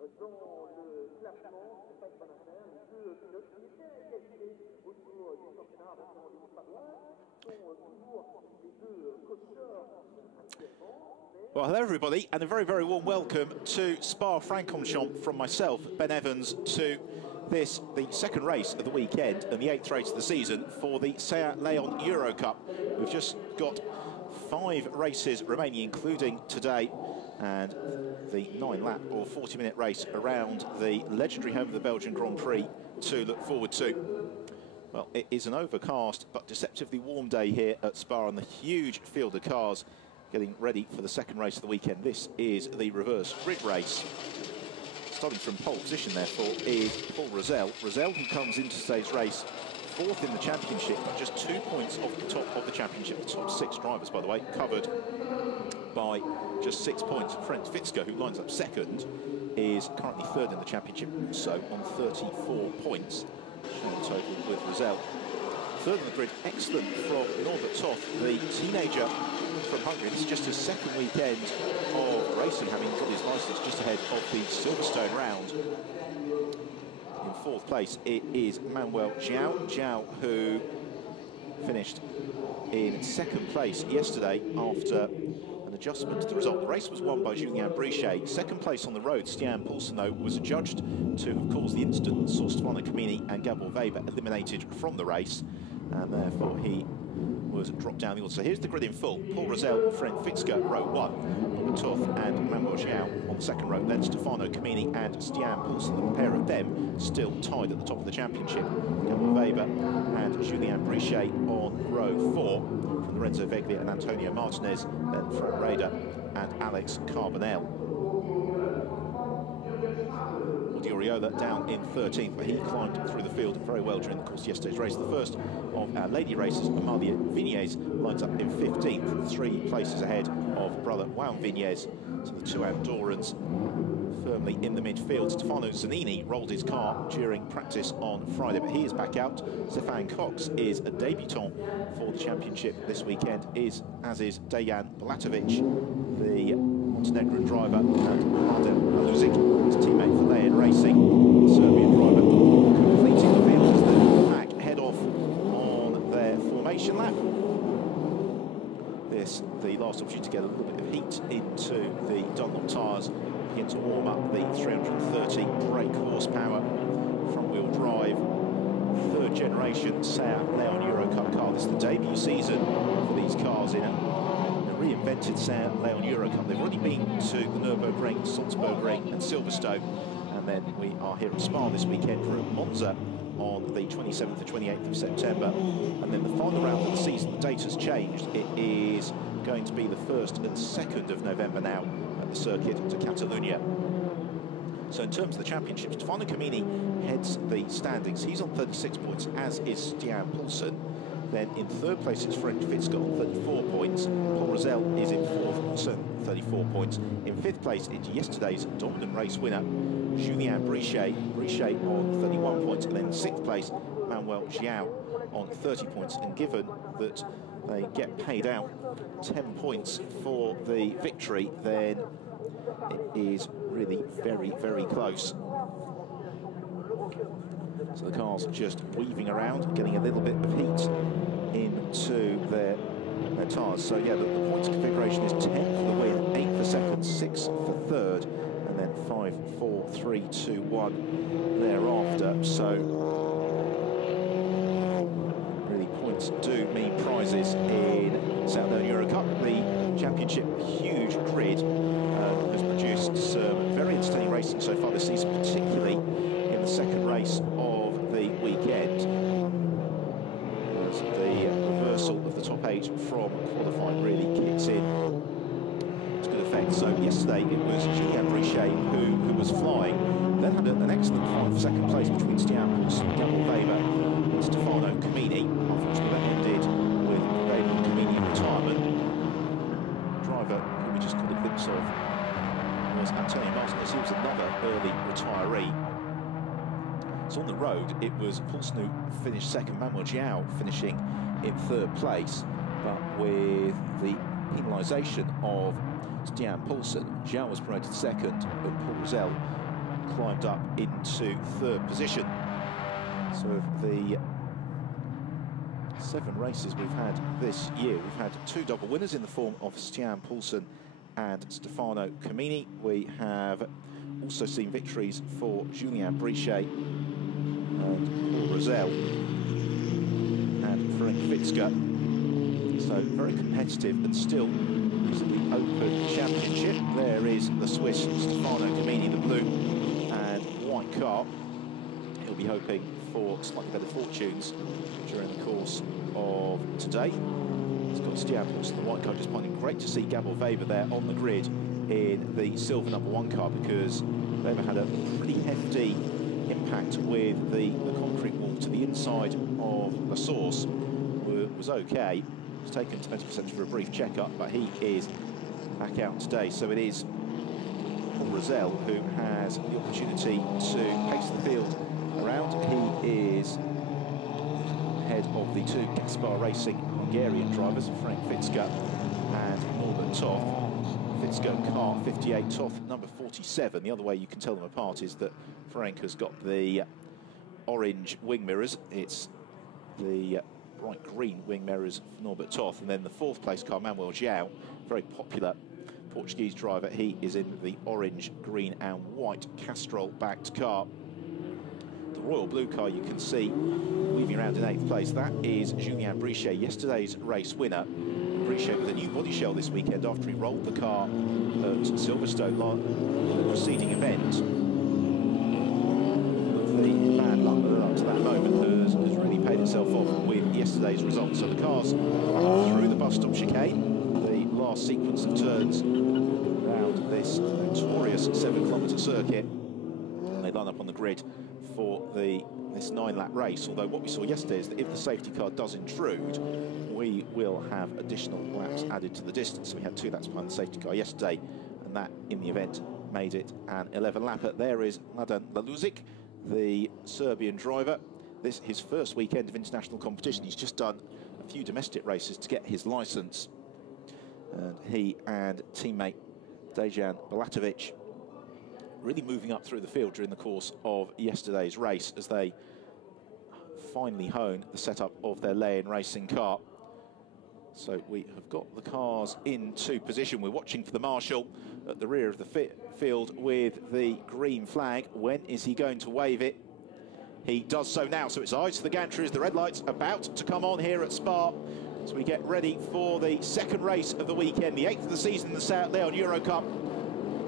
dans le classement, c'est pas une bonne affaire. Les deux pilotes qui étaient qualifiés autour du championnat avant les Espagnol sont toujours les deux coacheurs actuellement. Well, hello everybody, and a very, very warm welcome to Spa-Francorchamps from myself, Ben Evans, to this, the second race of the weekend and the 8th race of the season for the Saint-Léon Eurocup. We've just got 5 races remaining, including today, and the 9-lap or 40-minute race around the legendary home of the Belgian Grand Prix to look forward to. Well, it is an overcast but deceptively warm day here at Spa, and the huge field of cars getting ready for the second race of the weekend. This is the reverse grid race. Starting from pole position, therefore, is Paul Rosell. Rosell, who comes into today's race 4th in the championship, just 2 points off the top of the championship. The top 6 drivers, by the way, covered by just 6 points. Frank Fitzger, who lines up 2nd, is currently 3rd in the championship, also on 34 points. Showing total with Rosell. 3rd on the grid, excellent from Norbert Toth, the teenager from Hungary. This is just his 2nd weekend of racing, having got his licence just ahead of the Silverstone round. In 4th place, it is Manuel João. João, who finished in 2nd place yesterday after an adjustment to the result. The race was won by Julien Brichet. 2nd place on the road, Stian Poulsen, though, was adjudged to have caused the incident, saw Stefano Camini and Gabor Weber eliminated from the race, and therefore he was dropped down the order. So here's the grid in full. Paul Rosell, Frank Fitzger, row 1. Robert Toth and Manuel João on the 2nd row. Then Stefano Camini and Stian Poulsen, the pair of them still tied at the top of the championship. Gabor Weber and Julien Brichet on row 4. From Lorenzo Veglia and Antonio Martinez. Then Frank Rader and Alex Carbonell. Oriola down in 13th, but he climbed through the field very well during the course of yesterday's race. The first of our lady races, Amalia Vinales, lines up in 15th, 3 places ahead of brother Juan Vinales. So the 2 Andorrans firmly in the midfield. Stefano Zanini rolled his car during practice on Friday, but he is back out. Stefan Cox is a debutant for the championship this weekend, as is Dejan Bulatovic, the Montenegrin driver, and Mladen Aluzic, his teammate for Leyen Racing, the Serbian driver, completing the field as the pack head off on their formation lap. This, the last opportunity to get a little bit of heat into the Dunlop tyres, begin to warm up the 330 brake horsepower, front-wheel drive, 3rd generation Saint-Léon Eurocup car. This is the debut season for these cars in a reinvented Saint-Léon Eurocup. They've already been to the Nürburgring, Salzburgring and Silverstone, and then we are here at Spa this weekend for Monza on the 27th and 28th of September, and then the final round of the season. The date has changed. It is going to be the 1st and 2nd of November now at the circuit to Catalonia. So in terms of the championship, Stefano Camini heads the standings. He's on 36 points, as is Stian Poulsen. Then in 3rd place is Frank Fitzger on 34 points. Paul Rosell is in 4th, also 34 points. In 5th place is yesterday's dominant race winner, Julien Brichet on 31 points. And then in 6th place, Manuel João on 30 points. And given that they get paid out 10 points for the victory, then it is really very, very close. So the cars just weaving around, getting a little bit of heat into their tyres. So yeah, the points configuration is 10 for the win, 8 for 2nd, 6 for 3rd, and then 5, 4, 3, 2, 1 thereafter. So really points do mean prizes in Saint-Léon Eurocup. The championship huge grid has produced some very entertaining racing so far this season, particularly in the 2nd race of the weekend, as the reversal of the top 8 from qualifying really kicks in to good effect. So yesterday it was Julien Brichet who was flying, then had an excellent fight for 2nd place between Stian Poulsen, Gabor Weber and Stefano Camini. Unfortunately that ended with Weber and Camini in retirement. The driver who we just got a glimpse of was Antonio Martinez. He was another early retiree. So on the road, it was Poulsen who finished 2nd, Manuel João finishing in 3rd place, but with the penalisation of Stian Poulsen, João was promoted 2nd, and Paul Rosell climbed up into third position. So of the 7 races we've had this year, we've had 2 double winners in the form of Stian Poulsen and Stefano Camini. We have also seen victories for Julien Brichet and Paul Rosell and Frank Fitzger. So very competitive, and still is the Open Championship. There is the Swiss Stefano Camini, the blue and white car. He'll be hoping for slightly better fortunes during the course of today. He's got Stian Poulsen, the white car, just finding great to see Gabor Weber there on the grid in the silver #1 car, because Weber had a pretty hefty impact with the concrete wall to the inside of the source. Was okay. Was taken to medical centre for a brief checkup, but he is back out today. So it is Paul Rosell who has the opportunity to pace the field around. He is head of the 2 Gaspar Racing Hungarian drivers, Frank Fitzger and Norbert Toth. Fitzger car 58, Toth number 47. The other way you can tell them apart is that Frank has got the orange wing mirrors. It's the bright green wing mirrors for Norbert Toth. And then the 4th place car, Manuel João, very popular Portuguese driver. He is in the orange, green and white Castrol-backed car. The royal blue car you can see weaving around in 8th place. That is Julien Brichet, yesterday's race winner. Brichet with a new body shell this weekend after he rolled the car at Silverstone in the preceding event. The bad luck up to that moment has really paid itself off with yesterday's results. So the cars through the bus stop chicane, the last sequence of turns around this notorious 7-kilometre circuit, and they line up on the grid for this 9-lap race. Although what we saw yesterday is that if the safety car does intrude, we will have additional laps added to the distance. So we had 2 laps behind the safety car yesterday, and that in the event made it an 11-lapper. There is Mladen Laluzic, the Serbian driver. This is his first weekend of international competition. He's just done a few domestic races to get his licence. And he and teammate Dejan Balatovic really moving up through the field during the course of yesterday's race as they finally hone the setup of their lay-in racing car. So we have got the cars into position. We're watching for the marshal at the rear of the field with the green flag. When is he going to wave it? He does so now. So it's eyes to the gantry as the red light's about to come on here at Spa. So we get ready for the 2nd race of the weekend, the 8th of the season in the South Leon Eurocup.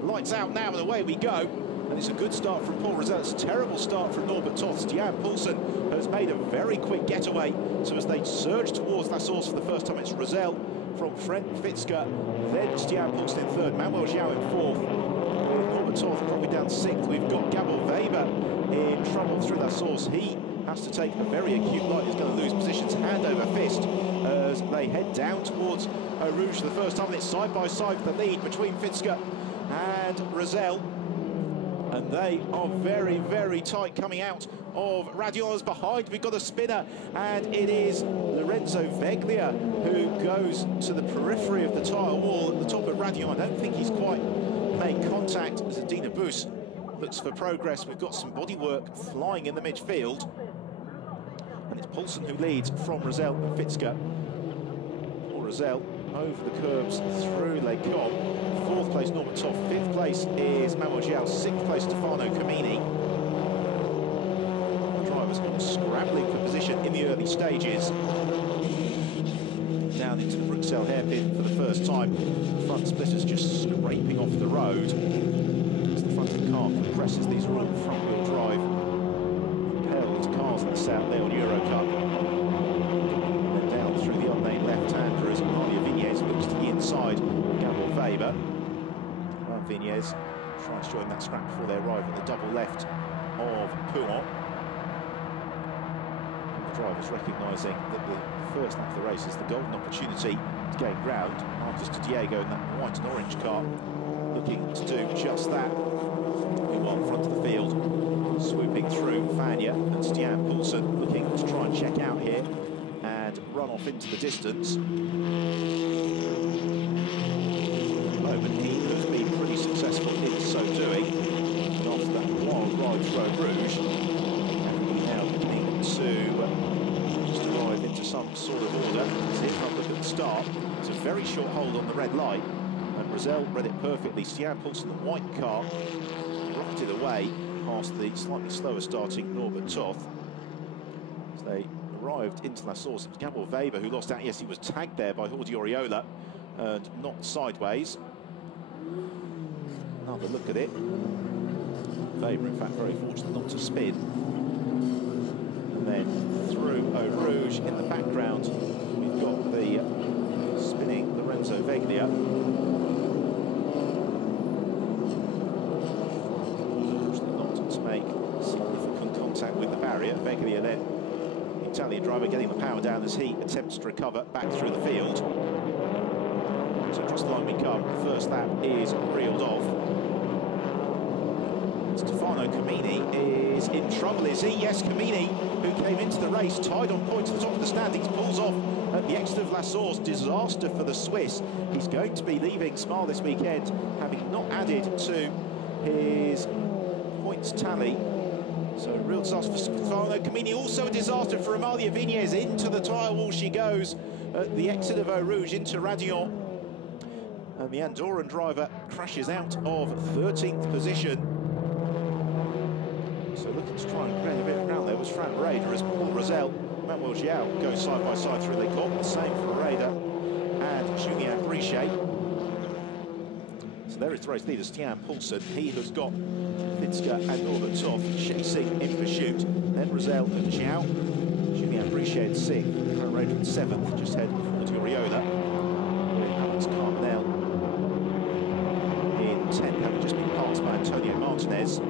Lights out now and away we go. And it's a good start from Paul Rosell. It's a terrible start from Norbert Toth. Stian Poulsen has made a very quick getaway. So as they surge towards La Source for the first time, it's Rosell from Frank Fitzger, then Stian Poulsen in 3rd, Manuel João in 4th. Norbert Toth dropping down 6th. We've got Gabor Weber in trouble through La Source. He has to take a very acute light. He's going to lose positions hand over fist as they head down towards Eau Rouge for the first time. And it's side by side for the lead between Fitzger and Rosell. And they are very, very tight coming out of Radion's behind. We've got a spinner, and it is Lorenzo Veglia who goes to the periphery of the tyre wall at the top of Radion. I don't think he's quite made contact as Adina Bus looks for progress. We've got some bodywork flying in the midfield. And it's Poulsen who leads from Rosell and Fitzger. Or Rosell over the curbs through Les Combes. 4th place Norbert Toth, 5th place is Manuel João, 6th place Stefano Camini. The drivers are scrambling for position in the early stages. Down into the Bruxelles hairpin for the first time. The front splitters just scraping off the road as the front of the car compresses. These are all front-wheel drive propelled cars in the South Leon Eurocup. And then down through the unnamed left-hander as Maria Vignez looks to the inside. Gabor Weber. Vignez trying to join that scrap before they arrive at the double left of Pouon. The drivers recognising that the first lap of the race is the golden opportunity to gain ground. Marcus de Diego in that white and orange car looking to do just that. Meanwhile, in front of the field, swooping through Fania and Stian Poulsen looking to try and check out here and run off into the distance. He has been pretty successful in so doing. And after that start. It's a very short hold on the red light, and Rosell read it perfectly. Stian Poulsen, the white car, rocketed away past the slightly slower starting Norbert Toth. As they arrived into La Source, it was Gabor Weber who lost out. Yes, he was tagged there by Jordi Oriola and knocked sideways. Another look at it. Weber, in fact, very fortunate not to spin. And then through Eau Rouge in the background, we've got the spinning Lorenzo Veglia. Not to make significant contact with the barrier. Veglia then, the Italian driver, getting the power down as he attempts to recover back through the field. So across the line we come. The first lap is reeled off. Stefano Camini is in trouble, is he? Yes, Camini, who came into the race tied on points at the top of the standings, pulls off at the exit of La Source. Disaster for the Swiss. He's going to be leaving Spa this weekend, having not added to his points tally. So a real disaster for Stefano Camini. Also a disaster for Amalia Vignes. Into the tyre wall she goes at the exit of Eau Rouge into Radion. And the Andorran driver crashes out of 13th position. So looking to try and gain a bit of ground there was Fran Raider as Paul Rosell, Manuel Giao go side by side through the corner. The same for Raider and Julien Brichet. So there is the race leader, Stian Poulsen. He has got Fitzger and Norbert Toth chasing in pursuit. Then Rosell and Giao. Julien Brichet in 6th, Fran Raider in 7th, just ahead of Oriola. With Alex Carbonell in 10th, having just been passed by Antonio Martinez.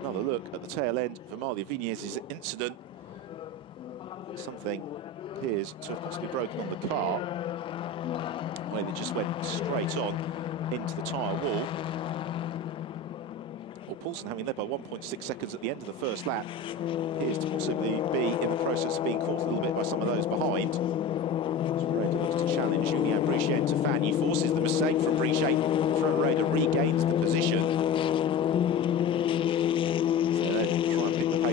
Another look at the tail end of Amalia Vignes' incident. Something appears to have possibly broken on the car, where they just went straight on into the tyre wall. Well, Poulsen, having led by 1.6 seconds at the end of the first lap, appears to possibly be in the process of being caught a little bit by some of those behind. Raider looks to challenge Julien Brichet into Fagny, forces the mistake from Brichet. Fran Raider regains the position.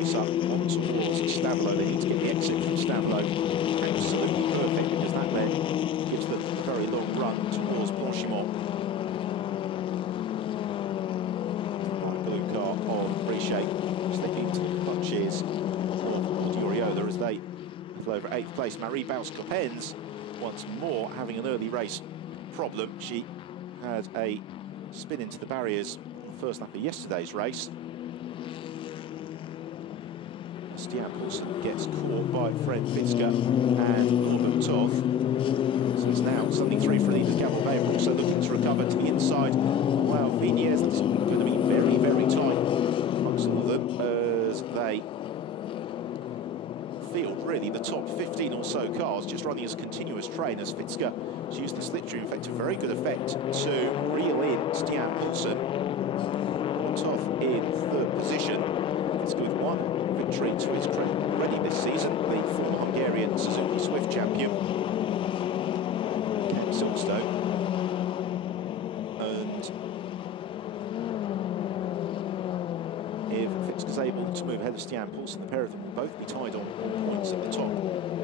Up on towards Stavelo. They need to get the exit from Stavelo absolutely perfect, because that then gives them a very long run towards Blanchimont. Light blue car on Brichet, slipping to the clutches of Oriola as they pull over 8th place. Marie Baus-Coppens once more having an early race problem. She had a spin into the barriers on the first lap of yesterday's race. Stian Poulsen gets caught by Fred Fitzger and Norbert Toth. So it's now something 3 for leaders. Gabor Weber also looking to recover to the inside. Wow, Vignes, that's going to be very, very tight amongst all of them as they field really the top 15 or so cars, just running as a continuous train as Fitzger has used the slipstream effect to very good effect to reel in Stian Poulsen. Toth in 3rd position. Fitzger with 1 victory to his credit already this season, the former Hungarian Suzuki Swift champion, Ken Silverstone. And if Fitzger's able to move ahead of Stian Poulsen, the pair of them will both be tied on points at the top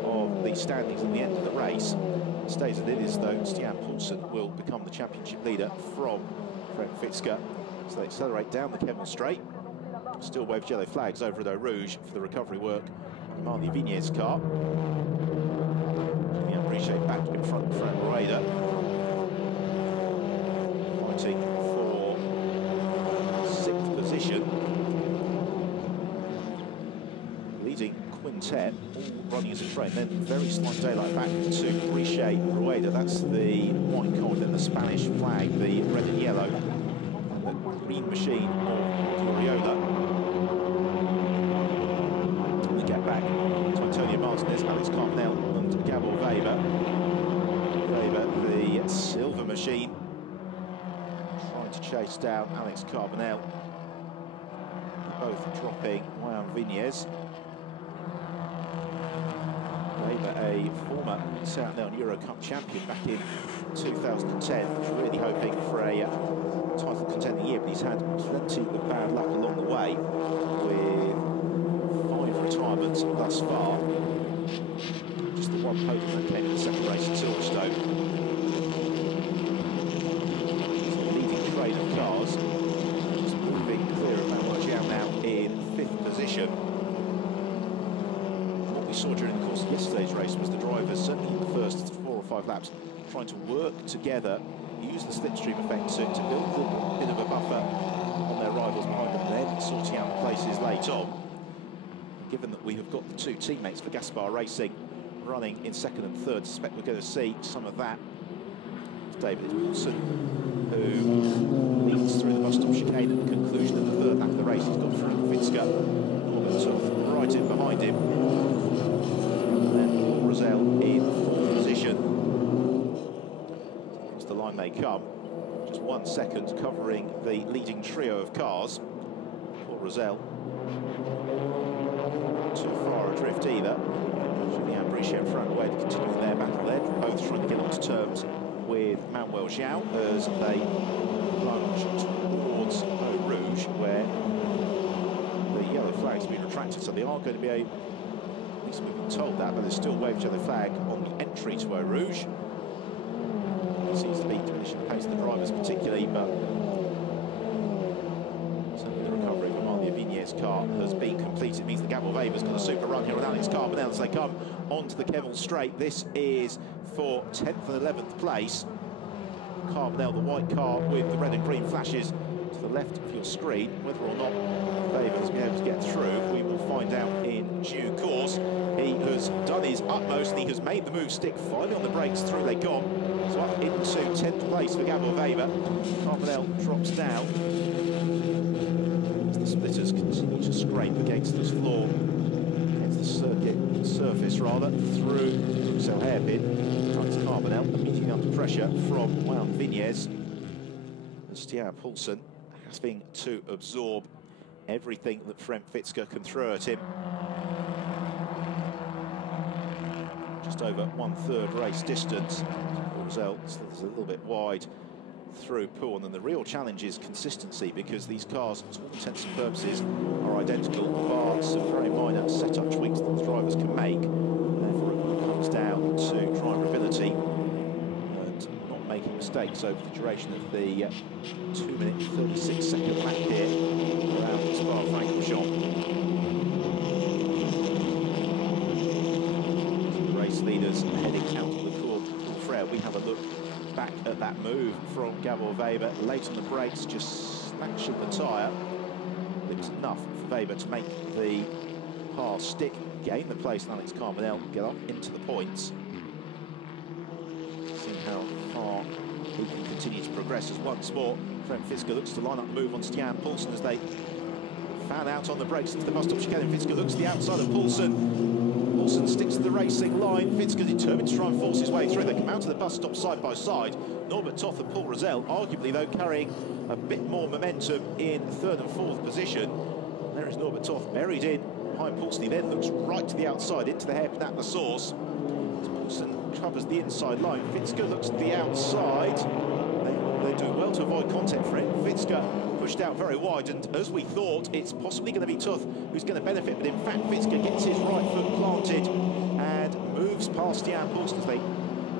of the standings at the end of the race. It stays as it is, though. Stian Poulsen will become the championship leader from Fred Fitzger. So they accelerate down the Kemmel Straight. Still wave yellow flags over at Eau Rouge for the recovery work. Amalia Vignes' car. Julien Brichet back in front of Fran Raider. Fighting for 6th position. Leading quintet, all running as a train. Then very slight daylight back to Brichet Rueda. That's the white car, then the Spanish flag, the red and yellow. The green machine of Oriola. Back to Antonio Martinez, Alex Carbonell and Gabor Weber. Weber, the silver machine, trying to chase down Alex Carbonell. Both dropping Juan Vignes. Weber, a former South Leon Eurocup champion back in 2010, really hoping for a title contending year, but he's had plenty of bad luck along the way with retirements thus far. Just the one podium that came in the second race at Silverstone. So the leading train of cars just moving clear of Belgium now in 5th position. What we saw during the course of yesterday's race was the drivers, certainly in the first 4 or 5 laps, trying to work together, use the slipstream effect to build a bit of a buffer on their rivals behind them, then sorting out the places late on. Given that we have got the 2 teammates for Gaspar Racing running in 2nd and 3rd, I suspect we're going to see some of that. It's David Wilson, who leads through the bus stop chicane at the conclusion of the 3rd lap of the race. He's got Frank-Fitzger, right in behind him. And then Rosell in 4th position. As the line may come, just 1 second covering the leading trio of cars. Paul Rosell too far adrift either. Julien Brichet and Frank Wade continuing their battle there, both trying to get onto terms with Manuel João as they plunge towards Eau Rouge, where the yellow flag's been retracted, so they are going to be at least we've been told that, but there's still waved yellow flag on the entry to Eau Rouge. It seems to be diminishing the pace of the drivers particularly, but certainly the recovery from Amalia Vigne's car has been completed. It means that Gabor Weber's got a super run here with Alex Carbonell as they come onto the Kemmel Straight. This is for 10th and 11th place. Carbonell, the white car with the red and green flashes to the left of your screen. Whether or not Weber has been able to get through, we will find out in due course. He has done his utmost and he has made the move stick. Finally on the brakes, through they come. So up into 10th place for Gabor Weber. Carbonell drops down. The splitters continue to scrape against this floor, against the circuit surface rather, through Bruxelles hairpin. Alex Carbonell immediately under pressure from Wout Vignes. Stian Poulsen having to absorb everything that Frank-Fitzger can throw at him. Just over 1/3 race distance. Rosell still is a little bit wide through Poon, and the real challenge is consistency, because these cars, to all intents and purposes, are identical, bar some very minor setup tweaks that the drivers can make. Therefore, it comes down to driver ability and not making mistakes over the duration of the 2-minute 36-second lap here around Spa-Francorchamps. The race leaders heading out of the Cour Frere. We have a look back at that move from Gabor Weber, late on the brakes, just slashing the tyre. It was enough for Weber to make the car stick, gain the place, and Alex Carbonell get up into the points. See how far he can continue to progress as once more Frank-Fitzger looks to line up the move on Stian Poulsen as they fan out on the brakes into the bus stop chicane. Fitzger looks to the outside of Poulsen. Poulsen sticks to the racing line. Fitzger determined to try and force his way through. They come out to the bus stop side by side. Norbert Toth and Paul Rosell, arguably though, carrying a bit more momentum in 3rd and 4th position. There is Norbert Toth buried in behind Poulsen. He then looks right to the outside, into the hairpin at the source. As Poulsen covers the inside line, Fitzger looks to the outside. They do well to avoid contact for it. Fitzger pushed out very wide, and as we thought, it's possibly going to be Toth who's going to benefit, but in fact Fitzger gets his right foot planted and moves past Stian Poulsen as they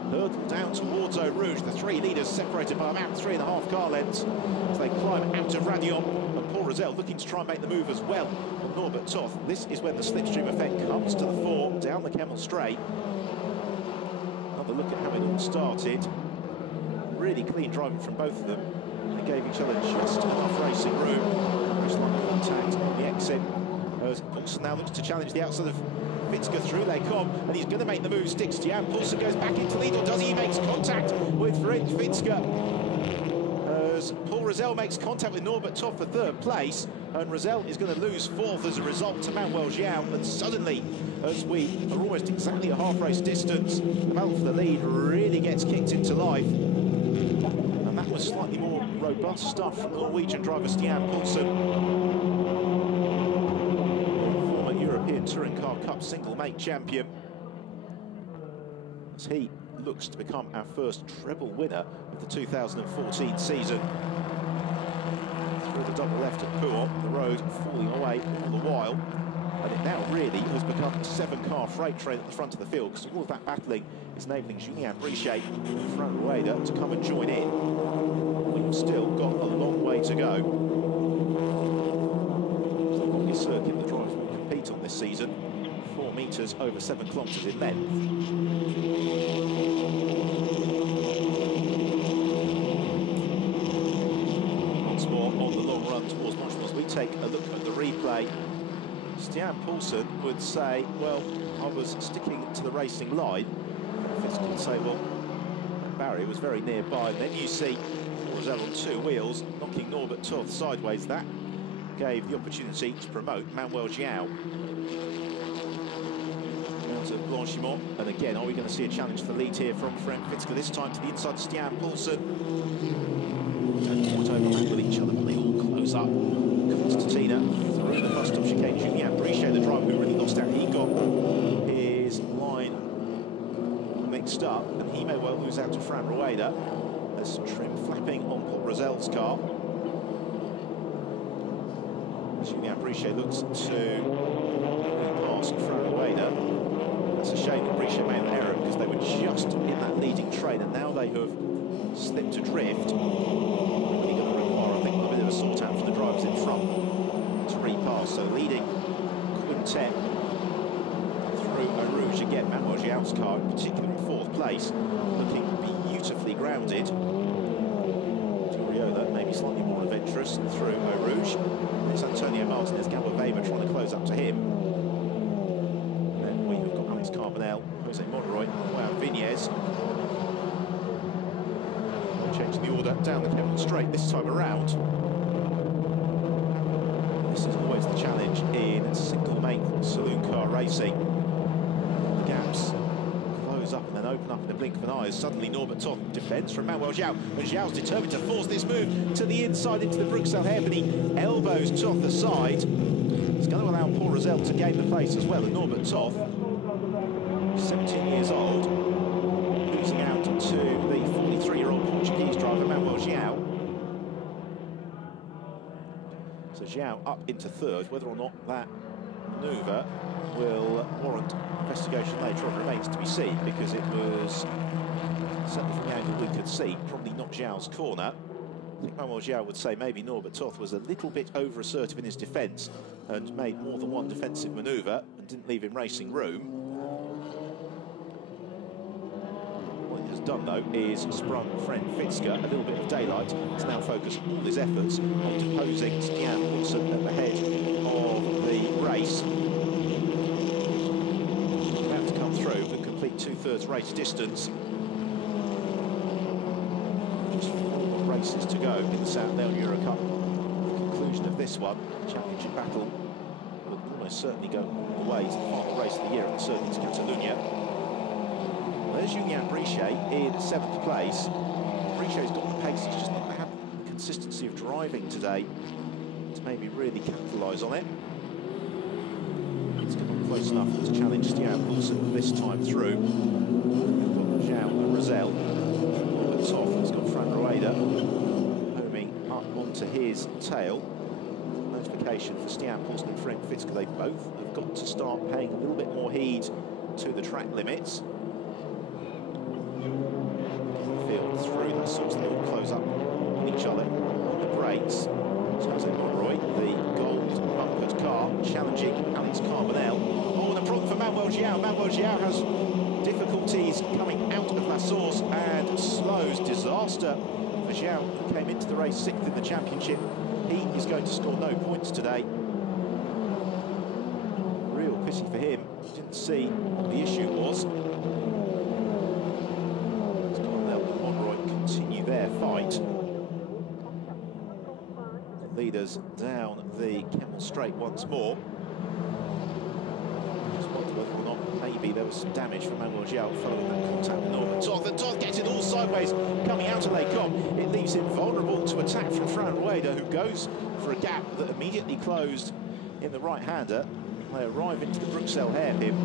hurdle down towards Eau Rouge. The 3 leaders separated by about 3.5 car lengths as they climb out of Radion, and Paul Rosell looking to try and make the move as well on Norbert Toth. This is when the slipstream effect comes to the fore down the Kemmel Straight. Another look at how it all started. Really clean driving from both of them. They gave each other just enough racing room. Just like contact on the exit. As Poulsen now looks to challenge the outside of Fitzger, through they come, and he's going to make the move stick. Stian Poulsen goes back into lead, or does he? He makes contact with Frank-Fitzger. As Paul Rosell makes contact with Norbert Toth for 3rd place, and Rosell is going to lose 4th as a result to Manuel João. And suddenly, as we are almost exactly a half race distance, the battle for the lead really gets kicked into life. And that was slightly more robust stuff from the Norwegian driver Stian Poulsen, former European Touring Car Cup single mate champion, as he looks to become our first treble winner of the 2014 season. Through the double left at Puon, the road falling away all the while. And it now really has become a 7-car freight train at the front of the field, because all of that battling is enabling Julien Brichet and Fran Rueda to come and join in. We've still got a long way to go. It's the longest circuit the drivers will compete on this season, 4 metres over 7 kilometres in length. Once more on the long run towards Montreal. As we take a look at the replay, Stian Poulsen would say, well, I was sticking to the racing line. Fitzgerald would say, well, that barrier was very nearby. And then you see Rosell on 2 wheels, knocking Norbert Toth sideways. That gave the opportunity to promote Manuel João out of Blanchimont. And again, are we going to see a challenge for the lead here from Frank Fitzgerald, this time to the inside Stian Poulsen? And quite overlap with each other, but they all close up. Constantina through the bus stop chicane. Julien Brichet, the driver who really lost out, he got his line mixed up, and he may well lose out to Fran Rueda. There's trim flapping on Paul Rosell's car. Julien Brichet looks to pass Fran Rueda. That's a shame that Brichet made an error, because they were just in that leading train, and now they have slipped adrift. Really going to require, I think, a bit of a sort out for the drivers in front to repass. So leading quintet through Eau Rouge again. Manuel João's car, in particular, in 4th place, looking beautifully grounded. Riola maybe slightly more adventurous through Eau Rouge. It's Antonio Martinez, Gabor Weber trying to close up to him. And then we have got Alex Carbonell, Jose Monroy, Juan Vinez. Changing the order down the Kemmel Straight this time around. This is always the challenge in single make saloon car racing. The gaps close up and then open up in the blink of an eye. Suddenly Norbert Toth defends from Manuel João, and João's determined to force this move to the inside into the Bruxelles hair, but he elbows Toth aside. He's going to allow Paul Rosell to gain the place as well, and Norbert Toth, 17 years old, losing out to the 43-year-old Portuguese driver Manuel João. So João up into 3rd. Whether or not that manoeuvre will warrant investigation later on remains to be seen, because it was, certainly from the angle we could see, probably not João's corner. I think Manuel João would say maybe Norbert Toth was a little bit over-assertive in his defence and made more than one defensive manoeuvre and didn't leave him racing room. Done though is sprung Fren Fitzger a little bit of daylight. He's now focused all his efforts on deposing Stian Poulsen at the head of the race. About to come through and complete 2/3 race distance. Just 4 races to go in the Saint Leon Eurocup. The conclusion of this one, championship battle, will almost certainly go all the way to the final race of the year at the Circuit de Catalunya. There's Julien Brichet in 7th place. Brichet's got the pace, he's just not had the consistency of driving today to maybe really capitalise on it. He's come close enough to challenge Stian Poulsen this time through. We've got João and Rosell. But Toth has got Fran Rueda homing up onto his tail. Notification for Stian Poulsen and Frank Fitzgerald. They both have got to start paying a little bit more heed to the track limits. Through that sorts, they all close up on each other on the brakes. Jose Monroy, the gold bumpered car, challenging Alex Carbonell. Oh, and a problem for Manuel João. Manuel João has difficulties coming out of La Source and slows. Disaster for João, who came into the race 6th in the championship. He is going to score no points today. Real pity for him. Didn't see what the issue was. Continue their fight. Leaders down the Kemmel Straight once more. Just wonder whether or not maybe there was some damage from Manuel João following that contact with Norbert Toth. And Toth gets it all sideways coming out of Les Combes. It leaves him vulnerable to attack from Fran Rueda, who goes for a gap that immediately closed in the right-hander. They arrive into the Bruxelles hairpin.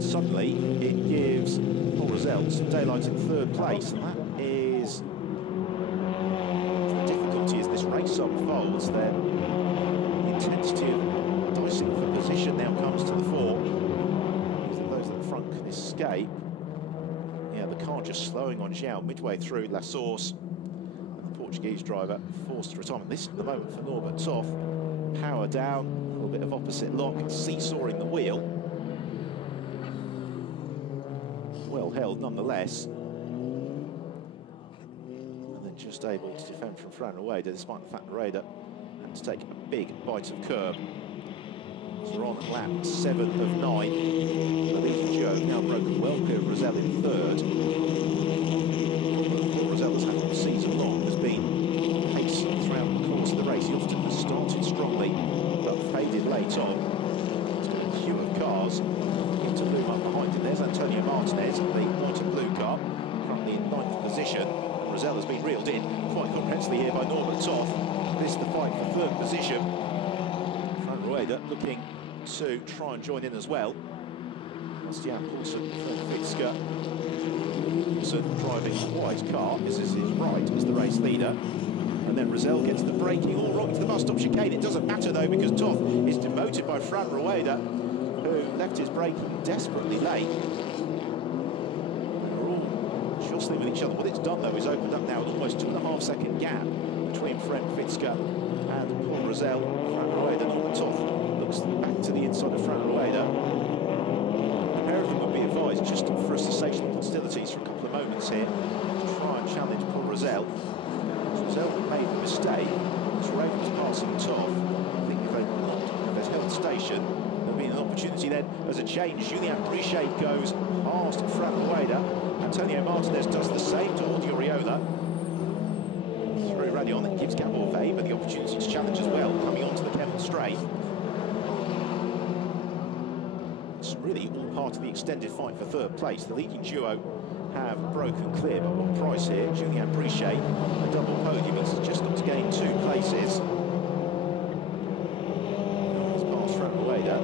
Suddenly, it gives Paul Rosell some daylight in 3rd place. And that is the difficulty as this race unfolds. The intensity of now comes to the fore. Those at the front can escape. Yeah, the car just slowing on João midway through La Source. And the Portuguese driver forced to retirement. This is the moment for Norbert Toth. Power down, a little bit of opposite lock, seesawing the wheel. Well held nonetheless. And then just able to defend from Fran Rueda, despite the fact that Rueda had to take a big bite of curb. So we're on lap 7 of 9. The leading duo have now broken well clear of Rosell in third. What Rosell has had all season long has been pace throughout the course of the race. He often has started strongly, but faded late on. There's got a queue of cars to loom up behind him. There's Antonio Martinez in the white and blue car, currently in 9th position. Rosell has been reeled in quite comprehensively here by Norbert Toth. This is the fight for third position. Fran Rueda looking to try and join in as well. Stian Poulsen, Fred Fitzger. Poulsen driving a wide car, is his right as the race leader. And then Rosell gets the braking all wrong to the bus stop chicane. It doesn't matter though, because Toth is demoted by Fran Rueda, who left his braking desperately late. They're all jostling with each other. What it's done though is opened up now an almost 2.5 second gap between Fred Fitzger and Paul Rosell. Fran Rueda, Norbert Toth looks back to the inside of Fran Rueda. A pair of them would be advised just for a cessation of hostilities for a couple of moments here to try and challenge Paul Rosell. Rosell made the mistake. Rueda was passing Toth. I think if they'd held station, there'd been an opportunity then as a change. Julien Brichet goes past Fran Rueda. Antonio Martinez does the same to Audio Riola. Through Radion, that gives Gabor Weber the opportunity to challenge as well, coming onto the Kemmel straight. It's really all part of the extended fight for third place. The leading duo have broken clear, but what price here? Julien Brichet, a double podium, he's just got to gain 2 places. He's past Fran Rueda.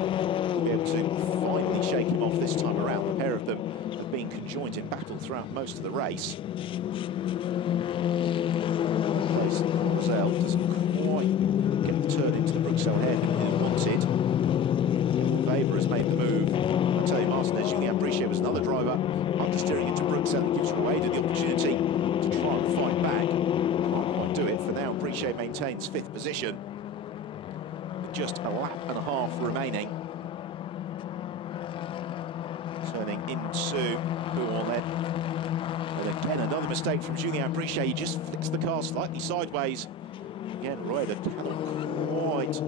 He'll be able to finally shake him off this time around. The pair of them have been conjoined in battle throughout most of the race. Rosell doesn't quite get the turn into the Bruxelles hairpin he wanted. Weber has made the move. Antonio Martinez, Julien Brichet was another driver understeering into Bruxelles. It gives Rueda the opportunity to try and fight back. Can't quite do it for now. Brichet maintains 5th position with just a lap and a half remaining. Turning into Bouon then. And again, another mistake from Julien Brichet. He just flicks the car slightly sideways. Again, Rueda cannot quite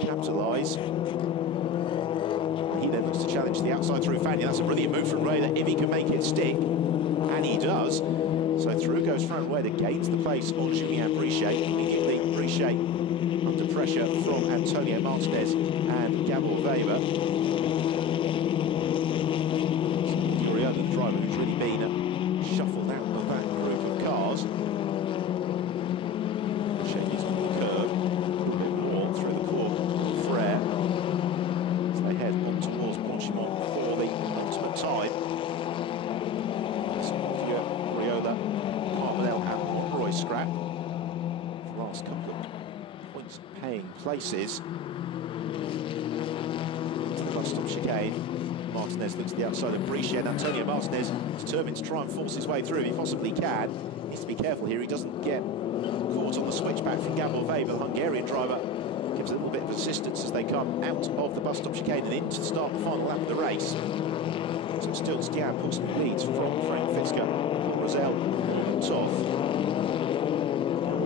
capitalise. He then looks to challenge the outside through Fania. That's a brilliant move from Rueda if he can make it stick. And he does. So through goes Fran Rueda, gains the place on Julien Brichet. Immediately, Brichet under pressure from Antonio Martinez and Gabor Weber. Oriana, the driver who's really been shuffled out of that group of cars. Brichet is on the curb. A bit more through the Cour Frere. They head on towards Blanchimont for the ultimate time. Riola, Carbonell and Monroy scrap. The last couple of points paying places. To the bus stop chicane. Martinez looks to the outside of Brichet, and Antonio Martinez is determined to try and force his way through if he possibly can. He needs to be careful here, he doesn't get caught on the switchback from Gabor Weber, the Hungarian driver. Gives a little bit of assistance as they come out of the bus stop chicane and in to start the final lap of the race. So still Stian Poulsen leads from Frank Fitzger, Rosell, Toth,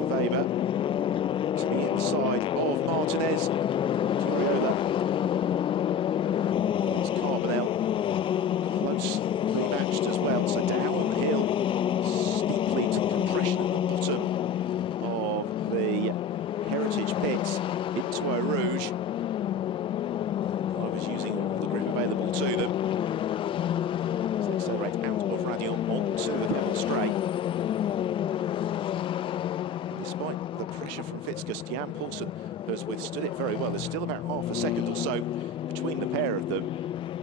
Weber to the inside of Martinez. Riola. It's Carbonell. Closely matched as well, so down on the hill, steeply to the compression at the bottom of the Heritage pits. Into Eau Rouge. Drivers using all the grip available to them. As they accelerate out of Radion onto the Kemmel straight. Despite the pressure from Fitzger, Stian Poulsen has withstood it very well. There's still about half a second or so between the pair of them.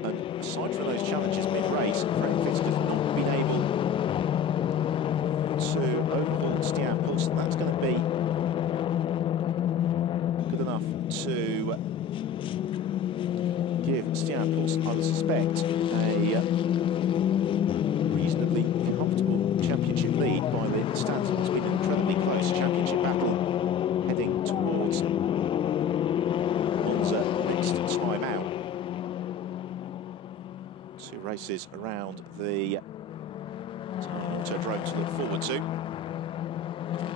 And aside from those challenges mid-race, Frank Fitzger has not been able to overhaul Stian Poulsen. That's going to be to Stian Poulsen, I would suspect, a reasonably comfortable championship lead by the stands. It's been an incredibly close championship battle heading towards Monza next time out. 2 races around the Autodrome to look forward to.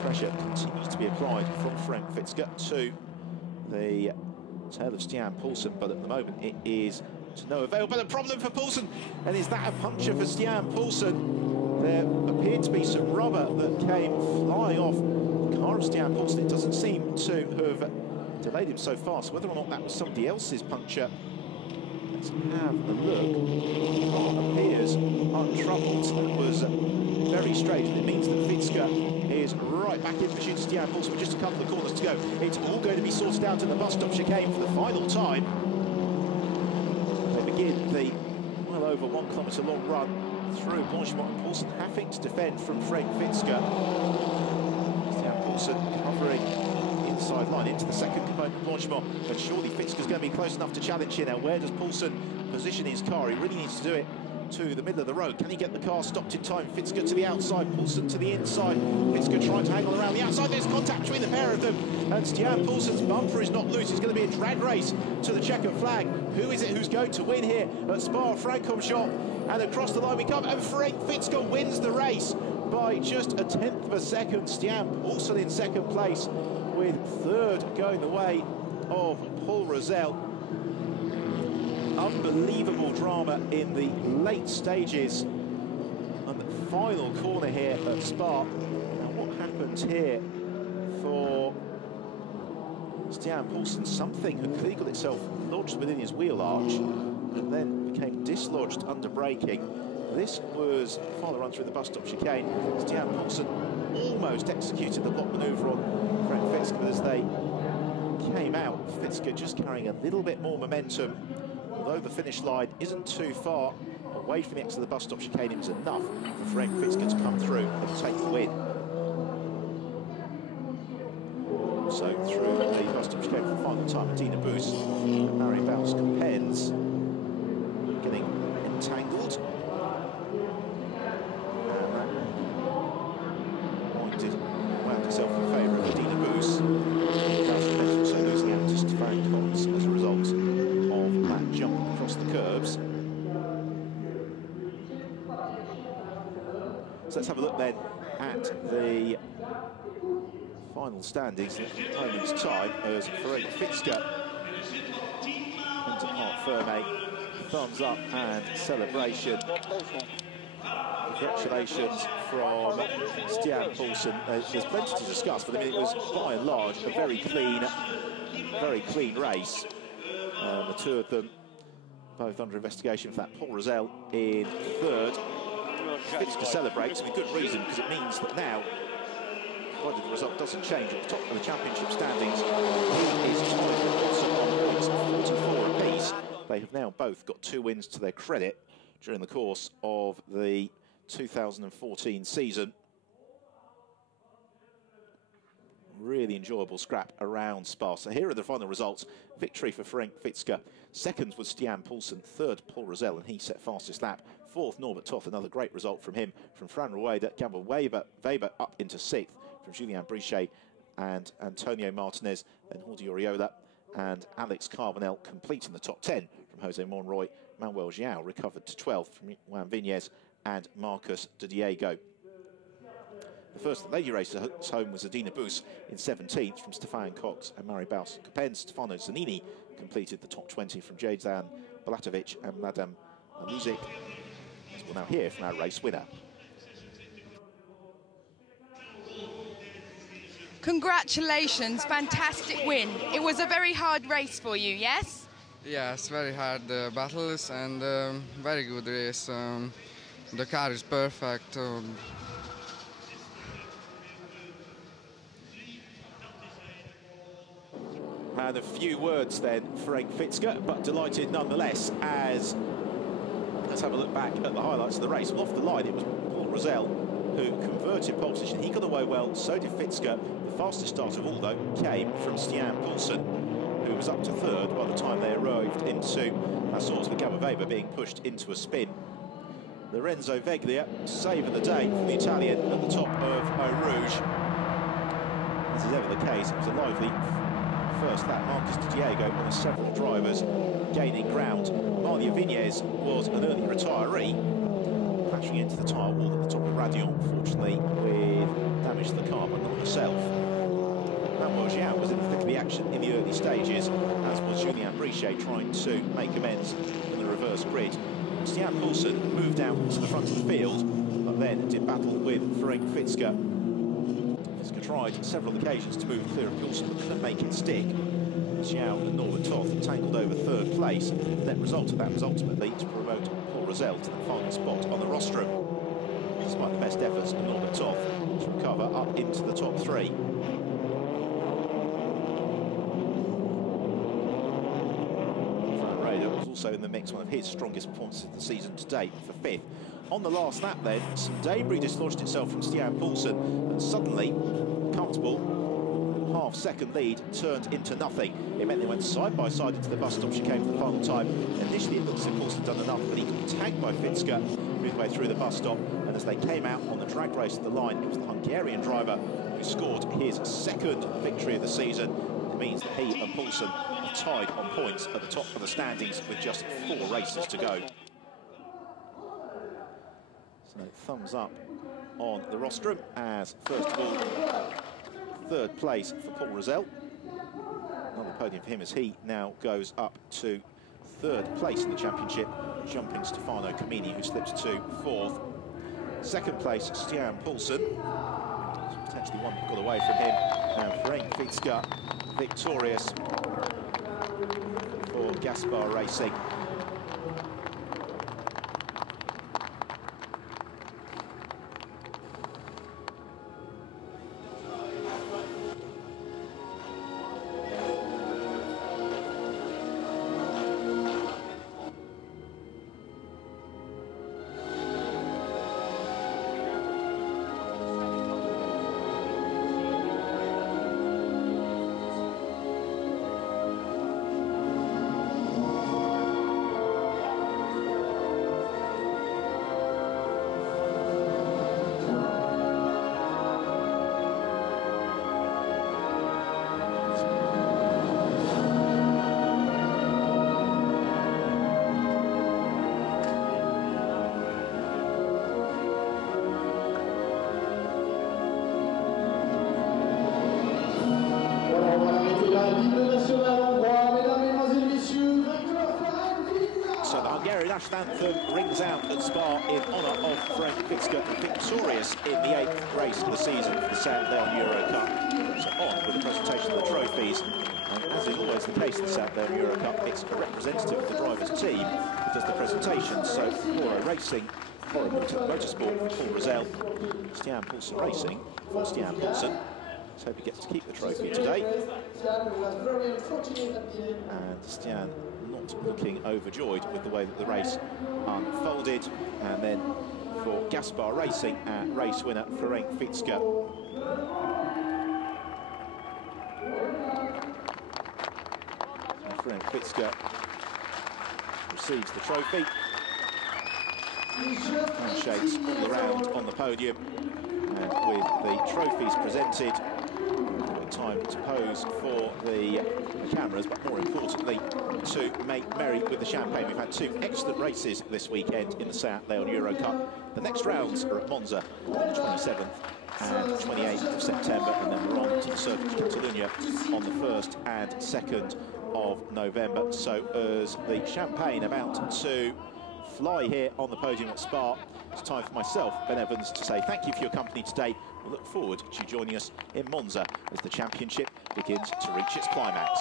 Pressure continues to be applied from Frank Fitzger to the tail of Stian Poulsen, but at the moment it is to no avail. But a problem for Poulsen, and is that a puncture for Stian Poulsen? There appeared to be some rubber that came flying off the car of Stian Poulsen. It doesn't seem to have delayed him so far, so whether or not that was somebody else's puncture, let's have a look. The car appears untroubled. That was very strange, and it means that Fitzger is right back in pursuit of Stian Poulsen with just a couple of corners to go. It's all going to be sorted out at the bus stop chicane for the final time. They begin the well over 1 kilometre long run through Blanchemont, and Poulsen having to defend from Frank Fitzger. Stian Poulsen covering inside line into the second component of Blanchemont, but surely Fitzger's going to be close enough to challenge here. Now, where does Poulsen position his car? He really needs to do it to the middle of the road. Can he get the car stopped in time? Fitzger to the outside, Poulsen to the inside. Fitzger trying to hang on around the outside. There's contact between the pair of them, and Stian Poulsen's bumper is not loose. It's going to be a drag race to the checkered flag. Who is it who's going to win here at Spa-Francorchamps? And across the line we come, and Frank Fitzger wins the race by just 1/10 of a second. Stian Poulsen in second place, with third going the way of Paul Rosell. Unbelievable drama in the late stages and the final corner here at Spa. Now, what happened here for Stian Poulsen? Something had clearly got itself lodged within his wheel arch and then became dislodged under braking. This was the final run through the bus stop chicane. Stian Poulsen almost executed the block manoeuvre on Frank Fitzger, but as they came out, Fitzger just carrying a little bit more momentum. Although the finish line isn't too far away from the exit of the bus stop chicane, it was enough for Frank Fitzger to come through and take the win. So through the bus stop chicane for the final time, Adina Boos and Mary Baus-Pens getting entangled. Wound herself in favour of Adina Boos. Baus-Pens also losing out to Spa-Francorchamps as a result of that jump across the curbs. So let's have a look then at the final standings at the moment's time, as Frank Fitzger into Parc Fermé, thumbs up and celebration. Congratulations from Stian Poulsen. There's plenty to discuss, but I mean, it was by and large a very clean race. The two of them both under investigation for that. Paul Rosell in third. Fitzger celebrates with good reason, because it means that now, provided the result doesn't change, at the top of the championship standings, he is tied with Poulsen on points of 44 apiece. They have now both got 2 wins to their credit during the course of the 2014 season. Really enjoyable scrap around Spa. So here are the final results. Victory for Frank Fitzger. Second was Stian Poulsen. Third, Paul Rosell, and he set fastest lap. Fourth, Norbert Toth. Another great result from him. From Fran Rueda, Gabor Weber up into 6th. From Julien Brichet and Antonio Martinez. Then Jordi Oriola and Alex Carbonell completing the top 10. From Jose Monroy, Manuel João recovered to 12th. From Juan Viñez and Marcus de Diego. The first lady race at home was Adina Boos in 17th from Stefan Cox and Mary Baus-Pens. Stefano Zanini completed the top 20 from Jadran Balatovic and Madame Music. As we'll now hear from our race winner. Congratulations, fantastic win. It was a very hard race for you, yes? Yes, very hard battles and very good race. The car is perfect. And a few words then, Frank Fitzger, but delighted nonetheless. As let's have a look back at the highlights of the race. Well, off the line, it was Paul Rosell who converted pole position. He got away well, so did Fitzger. The fastest start of all, though, came from Stian Poulsen, who was up to third by the time they arrived into Azores, with Gabor Weber being pushed into a spin. Lorenzo Veglia saving the day for the Italian at the top of Eau Rouge. As is ever the case, it was a lively first lap. Marcus Diego, one of several drivers gaining ground. Malia Vignez was an early retiree, crashing into the tyre wall at the top of Radion, fortunately with damage to the car, but not herself. Manuel Jiao was in the thick of the action in the early stages, as was Julien Brichet, trying to make amends from the reverse grid. Stian Poulsen moved out to the front of the field, but then did battle with Ferenc Fitzger. Fitzger tried several occasions to move clear of Poulsen, but couldn't make it stick. Jiao and Norbert Toth tangled over third place. The net result of that was ultimately to promote Paul Rosell to the final spot on the rostrum, despite the best efforts of Norbert Toth to recover up into the top three. Also in the mix, one of his strongest performances of the season to date, for fifth. On the last lap then, some debris dislodged itself from Stian Poulsen, and suddenly, comfortable half-second lead turned into nothing. It meant they went side by side into the bus stop chicane for the final time. Initially it looked as if Poulsen had done enough, but he got tagged by Fitzger midway through the bus stop, and as they came out on the drag race to the line, it was the Hungarian driver who scored his second victory of the season. It means that he and Poulsen are tied on points at the top of the standings with just 4 races to go. So thumbs up on the rostrum as, first of all, third place for Paul Rosell. Another podium for him as he now goes up to third place in the championship, jumping Stefano Camini, who slips to fourth. Second place, Stian Poulsen. Potentially one that got away from him. And Ferenc Fitzger victorious for Gaspar Racing. So the Hungarian national anthem rings out at Spa in honour of Ferenc Fitzger, victorious in the 8th race of the season for the South Leon Eurocup. So on with the presentation of the trophies. And as is always the case in the South Leon Eurocup, it's a representative of the driver's team that does the presentation. So Foro Racing, Foro Motorsport for Paul Rosell, Stian Poulsen Racing for Stian Poulsen. Let's hope he gets to keep the trophy today. And Stian not looking overjoyed with the way that the race unfolded. And then for Gaspar Racing, race winner Ferenc Fitzger. And Ferenc Fitzger receives the trophy. Handshakes all around on the podium. And with the trophies presented, time to pose for the cameras, but more importantly to make merry with the champagne. We've had 2 excellent races this weekend in the South Leon Eurocup. The next rounds are at Monza on the 27th and 28th of September, and then we're on to the Circuit of Catalunya on the 1st and 2nd of November. So as the champagne about to fly here on the podium at Spa, it's time for myself, Ben Evans, to say thank you for your company today. We look forward to you joining us in Monza as the championship begins to reach its climax.